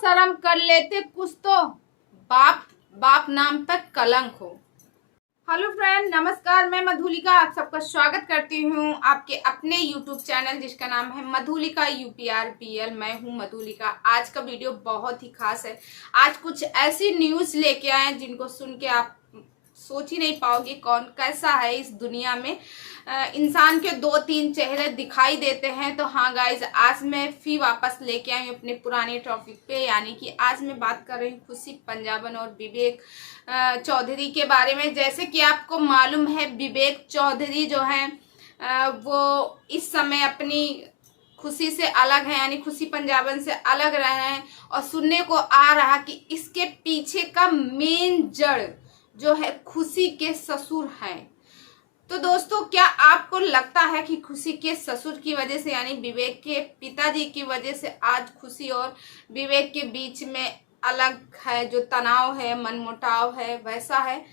शर्म कर लेते कुछ तो, बाप बाप नाम पर कलंक हो। हेलो फ्रेंड, नमस्कार। मैं मधुलिका आप सबका स्वागत करती हूँ आपके अपने यूट्यूब चैनल जिसका नाम है मधुलिका UPRPL। मैं हूँ मधुलिका। आज का वीडियो बहुत ही खास है। आज कुछ ऐसी न्यूज़ लेके आए जिनको सुन के आप सोच ही नहीं पाओगे कौन कैसा है इस दुनिया में। इंसान के दो तीन चेहरे दिखाई देते हैं। तो हाँ गाइज, आज मैं फिर वापस लेके आई हूँ अपने पुराने टॉपिक पे, यानी कि आज मैं बात कर रही हूँ खुशी पंजाबन और विवेक चौधरी के बारे में। जैसे कि आपको मालूम है, विवेक चौधरी जो है वो इस समय अपनी खुशी से अलग है, यानी खुशी पंजाबन से अलग रहे हैं। और सुनने को आ रहा कि इसके पीछे का मेन जड़ जो है खुशी के ससुर हैं। तो दोस्तों, क्या आपको लगता है कि खुशी के ससुर की वजह से, यानी विवेक के पिताजी की वजह से आज खुशी और विवेक के बीच में अलग है, जो तनाव है, मनमुटाव है, वैसा है?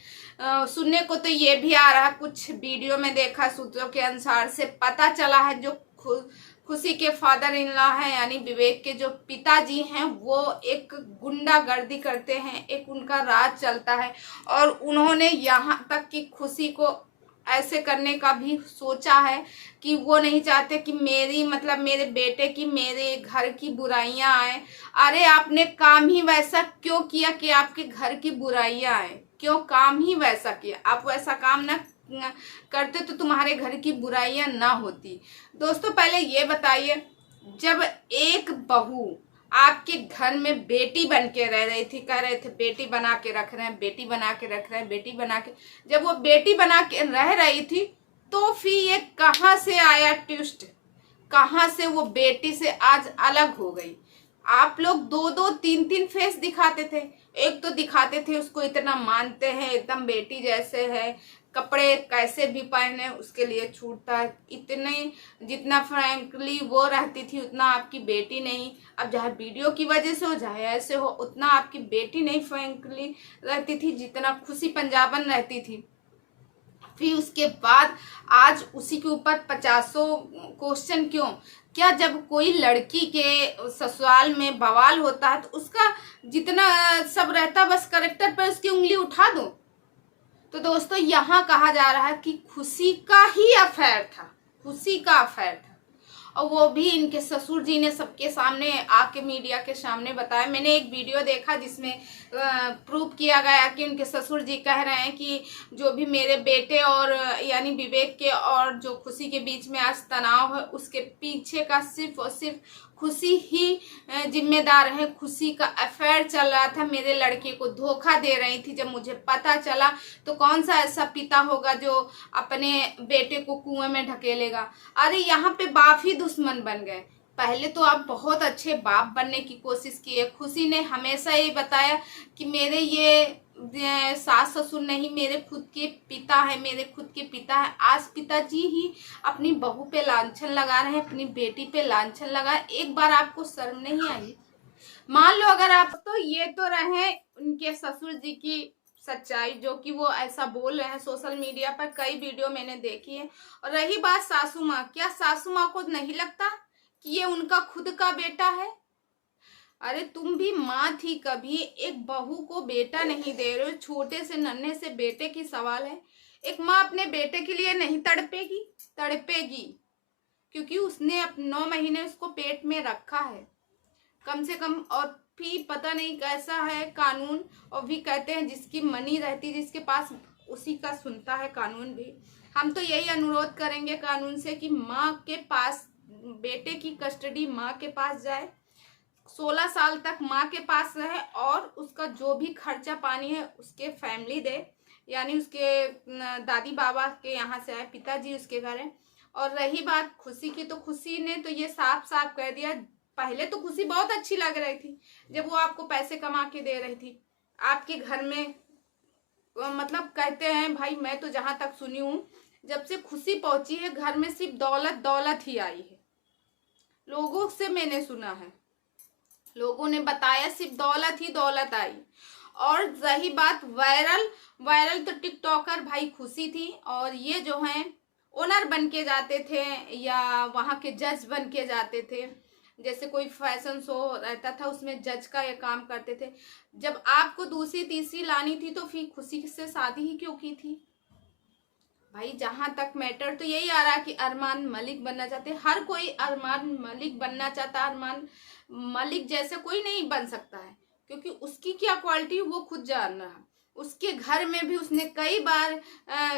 सुनने को तो ये भी आ रहा, कुछ वीडियो में देखा, सूत्रों के अनुसार से पता चला है जो खुशी के फादर इन लॉ है, यानी विवेक के जो पिताजी हैं, वो एक गुंडागर्दी करते हैं, एक उनका राज चलता है। और उन्होंने यहाँ तक कि खुशी को ऐसे करने का भी सोचा है कि वो नहीं चाहते कि मेरे बेटे की, मेरे घर की बुराइयां आए। अरे आपने काम ही वैसा क्यों किया कि आपके घर की बुराइयां आए? क्यों काम ही वैसा किया? आप वैसा काम ना करते तो तुम्हारे घर की बुराइयां ना होती। दोस्तों, पहले ये बताइए, जब एक बहू आपके घर में बेटी बन के रह रही थी, कह रहे थे बेटी बना के रख रहे हैं, बेटी बना के रख रहे हैं, बेटी बना के, जब वो बेटी बना के रह रही थी तो फिर ये कहाँ से आया ट्विस्ट? कहाँ से वो बेटी से आज अलग हो गई? आप लोग दो दो तीन तीन फेस दिखाते थे। एक तो दिखाते थे उसको इतना मानते हैं, एकदम बेटी जैसे है, कपड़े कैसे भी पहने उसके लिए छूट था, इतने जितना फ्रैंकली वो रहती थी उतना आपकी बेटी नहीं। अब चाहे वीडियो की वजह से हो चाहे ऐसे हो, उतना आपकी बेटी नहीं फ्रैंकली रहती थी जितना खुशी पंजाबन रहती थी। फिर उसके बाद आज उसी के ऊपर 50 क्वेश्चन क्यों? क्या जब कोई लड़की के ससुराल में बवाल होता है तो उसका जितना सब रहता बस करेक्टर पर उसकी उंगली उठा दो? तो दोस्तों, यहाँ कहा जा रहा है कि खुशी का ही अफेयर था, खुशी का अफेयर था। और वो भी इनके ससुर जी ने सबके सामने आके, मीडिया के सामने बताया। मैंने एक वीडियो देखा जिसमें प्रूव किया गया कि उनके ससुर जी कह रहे हैं कि जो भी मेरे बेटे और यानी विवेक के और जो खुशी के बीच में आज तनाव है, उसके पीछे का सिर्फ और सिर्फ खुशी ही जिम्मेदार है। खुशी का अफेयर चल रहा था, मेरे लड़के को धोखा दे रही थी। जब मुझे पता चला तो कौन सा ऐसा पिता होगा जो अपने बेटे को कुएं में ढकेलेगा? अरे यहाँ पे बाप ही दुश्मन बन गए। पहले तो आप बहुत अच्छे बाप बनने की कोशिश किए। खुशी ने हमेशा ये बताया कि मेरे ये सास ससुर नहीं, मेरे खुद के पिता है, मेरे खुद के पिता है। आज पिताजी ही अपनी बहू पे लांछन लगा रहे हैं, अपनी बेटी पे लांछन लगा। एक बार आपको शर्म नहीं आई? मान लो अगर आप, तो ये तो रहे उनके ससुर जी की सच्चाई, जो कि वो ऐसा बोल रहे हैं सोशल मीडिया पर, कई वीडियो मैंने देखी है। और रही बात सासू माँ, क्या सासू माँ को नहीं लगता कि ये उनका खुद का बेटा है? अरे तुम भी माँ थी, कभी एक बहू को बेटा नहीं दे रहे हो? छोटे से नन्हे से बेटे की सवाल है। एक माँ अपने बेटे के लिए नहीं तड़पेगी? तड़पेगी, क्योंकि उसने 9 महीने उसको पेट में रखा है कम से कम। और भी पता नहीं कैसा है कानून, और भी कहते हैं जिसकी मनी रहती जिसके पास उसी का सुनता है कानून भी। हम तो यही अनुरोध करेंगे कानून से कि माँ के पास बेटे की कस्टडी माँ के पास जाए, 16 साल तक माँ के पास रहे, और उसका जो भी खर्चा पानी है उसके फैमिली दे, यानी उसके दादी बाबा के यहाँ से आए, पिताजी उसके घर है। और रही बात खुशी की, तो खुशी ने तो ये साफ साफ कह दिया। पहले तो खुशी बहुत अच्छी लग रही थी जब वो आपको पैसे कमा के दे रही थी आपके घर में। मतलब कहते हैं भाई, मैं तो जहां तक सुनी हूं, जब से खुशी पहुंची है घर में सिर्फ दौलत दौलत ही आई है। लोगों से मैंने सुना है, लोगों ने बताया सिर्फ दौलत ही दौलत आई। और रही बात वायरल, वायरल तो टिकटॉकर भाई खुशी थी, और ये जो हैं ओनर बन के जाते थे या वहाँ के जज बन के जाते थे। जैसे कोई फैशन शो रहता था उसमें जज का ये काम करते थे। जब आपको दूसरी तीसरी लानी थी तो फिर खुशी से शादी ही क्यों की थी भाई। जहां तक मैटर तो यही आ रहा कि अरमान मलिक बनना चाहते, हर कोई अरमान मलिक बनना चाहता। अरमान मलिक जैसे कोई नहीं बन सकता है, क्योंकि उसकी क्या क्वालिटी वो खुद जान रहा। उसके घर में भी उसने कई बार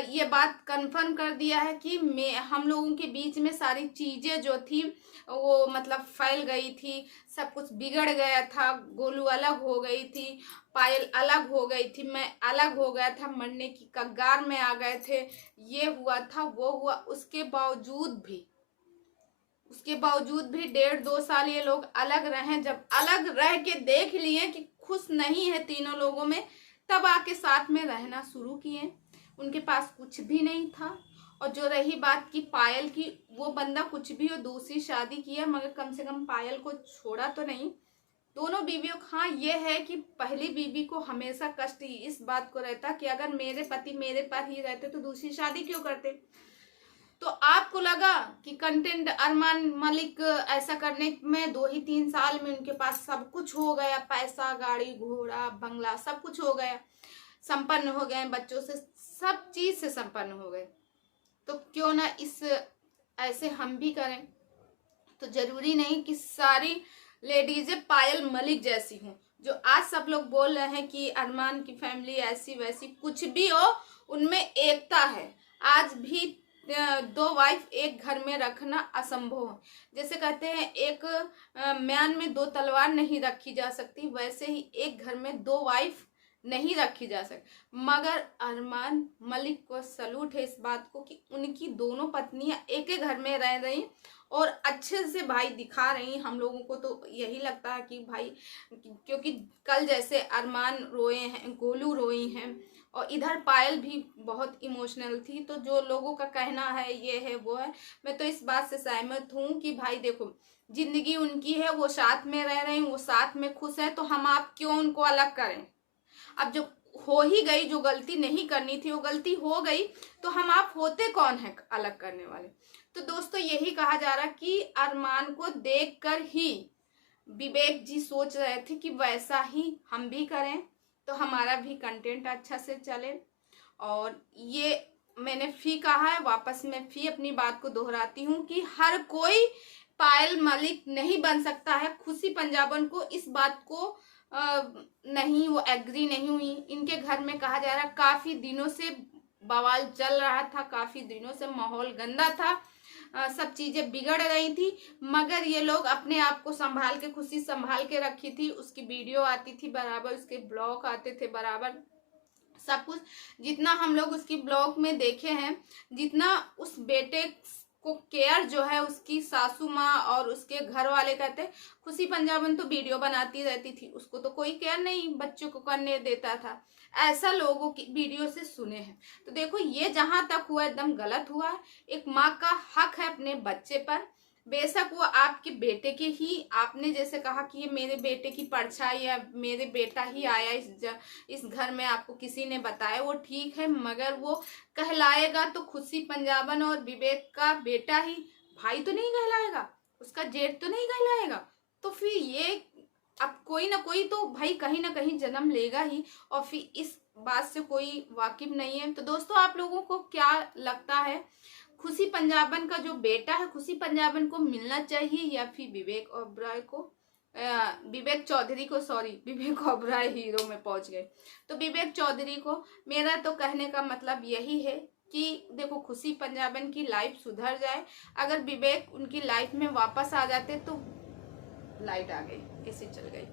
ये बात कंफर्म कर दिया है कि हम लोगों के बीच में सारी चीजें जो थी वो मतलब फैल गई थी, सब कुछ बिगड़ गया था। गोलू अलग हो गई थी, पायल अलग हो गई थी, मैं अलग हो गया था, मरने की कगार में आ गए थे, ये हुआ था वो हुआ। उसके बावजूद भी 1.5-2 साल ये लोग अलग रहे। जब अलग रह के देख लिए कि खुश नहीं है तीनों लोगों में, तब आके साथ में रहना शुरू किए। उनके पास कुछ भी नहीं था। और जो रही बात की पायल की, वो बंदा कुछ भी हो दूसरी शादी किया मगर कम से कम पायल को छोड़ा तो नहीं। दोनों बीवियों का हाँ ये है कि पहली बीवी को हमेशा कष्ट इस बात को रहता कि अगर मेरे पति मेरे पर ही रहते तो दूसरी शादी क्यों करते। तो आपको लगा कि कंटेंट अरमान मलिक ऐसा करने में 2 ही 3 साल में उनके पास सब कुछ हो गया, पैसा गाड़ी घोड़ा बंगला सब कुछ हो गया, संपन्न हो गए, बच्चों से सब चीज से संपन्न हो गए। तो क्यों ना इस ऐसे हम भी करें। तो जरूरी नहीं कि सारी लेडीजें पायल मलिक जैसी हों। जो आज सब लोग बोल रहे हैं कि अरमान की फैमिली ऐसी वैसी, कुछ भी हो उनमें एकता है। आज भी 2 वाइफ एक घर में रखना असंभव है। जैसे कहते हैं एक म्यान में 2 तलवार नहीं रखी जा सकती, वैसे ही एक घर में 2 वाइफ नहीं रखी जा सकती। मगर अरमान मलिक को सलूट है इस बात को कि उनकी दोनों पत्नियां एक ही घर में रह रही और अच्छे से भाई दिखा रही। हम लोगों को तो यही लगता है कि भाई, क्योंकि कल जैसे अरमान रोए हैं, गोलू रोई हैं और इधर पायल भी बहुत इमोशनल थी। तो जो लोगों का कहना है ये है वो है, मैं तो इस बात से सहमत हूँ कि भाई देखो जिंदगी उनकी है, वो साथ में रह रहे हैं, वो साथ में खुश है, तो हम आप क्यों उनको अलग करें। अब जो हो ही गई, जो गलती नहीं करनी थी वो गलती हो गई, तो हम आप होते कौन है अलग करने वाले। तो दोस्तों यही कहा जा रहा कि अरमान को देखकर ही विवेक जी सोच रहे थे कि वैसा ही हम भी करें तो हमारा भी कंटेंट अच्छा से चले। और ये मैंने फी कहा है, वापस मैं फी अपनी बात को दोहराती हूँ कि हर कोई पायल मलिक नहीं बन सकता है। खुशी पंजाबन को इस बात को नहीं, वो एग्री नहीं हुई। इनके घर में कहा जा रहा काफी दिनों से बवाल चल रहा था, काफी दिनों से माहौल गंदा था, सब चीजें बिगड़ गई थी, मगर ये लोग अपने आप को संभाल के, खुशी संभाल के रखी थी। उसकी वीडियो आती थी बराबर, उसके ब्लॉग आते थे बराबर, सब कुछ जितना हम लोग उसकी ब्लॉग में देखे हैं, जितना उस बेटे को केयर जो है उसकी सासू माँ और उसके घर वाले कहते, खुशी पंजाबन तो वीडियो बनाती रहती थी, उसको तो कोई केयर नहीं बच्चों को करने देता था, ऐसा लोगों की वीडियो से सुने हैं। तो देखो ये जहां तक हुआ एकदम गलत हुआ है। एक माँ का हक है अपने बच्चे पर, बेशक वो आपके बेटे के ही, आपने जैसे कहा कि ये मेरे बेटे की परछाई या मेरे बेटा ही आया इस घर में, आपको किसी ने बताया, वो ठीक है, मगर वो कहलाएगा तो खुशी पंजाबन और विवेक का बेटा ही, भाई तो नहीं कहलाएगा, उसका जेठ तो नहीं कहलाएगा। तो फिर ये अब कोई ना कोई तो भाई कहीं ना कहीं जन्म लेगा ही, और फिर इस बात से कोई वाकिफ नहीं है। तो दोस्तों आप लोगों को क्या लगता है, खुशी पंजाबन का जो बेटा है, खुशी पंजाबन को मिलना चाहिए या फिर विवेक ओबराय को, विवेक चौधरी को, सॉरी विवेक ओबराय हीरो में पहुंच गए, तो विवेक चौधरी को। मेरा तो कहने का मतलब यही है कि देखो खुशी पंजाबन की लाइफ सुधर जाए, अगर विवेक उनकी लाइफ में वापस आ जाते तो, लाइट आ गई, एसी चल गई,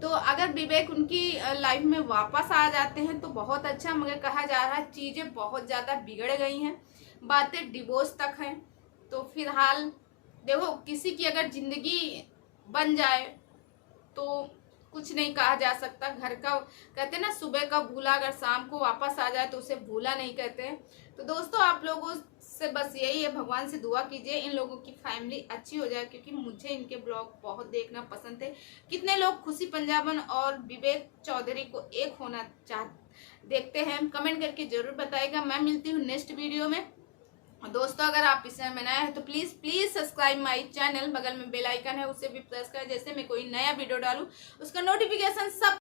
तो अगर विवेक उनकी लाइफ में वापस आ जाते हैं तो बहुत अच्छा। मगर कहा जा रहा है चीजें बहुत ज्यादा बिगड़ गई हैं, बातें डिवोर्स तक हैं। तो फिलहाल देखो किसी की अगर जिंदगी बन जाए तो कुछ नहीं कहा जा सकता। घर का कहते ना, सुबह का भूला अगर शाम को वापस आ जाए तो उसे भूला नहीं कहते हैं। तो दोस्तों आप लोगों से बस यही है, भगवान से दुआ कीजिए इन लोगों की फैमिली अच्छी हो जाए, क्योंकि मुझे इनके ब्लॉग बहुत देखना पसंद है। कितने लोग खुशी पंजाबन और विवेक चौधरी को एक होना देखते हैं, कमेंट करके जरूर बताएगा। मैं मिलती हूँ नेक्स्ट वीडियो में, दोस्तों अगर आप इस चैनल में नए हैं तो please please subscribe my channel. बगल में बेल आइकन है, उसे भी प्रेस करें। जैसे मैं कोई नया वीडियो डालूं उसका नोटिफिकेशन सब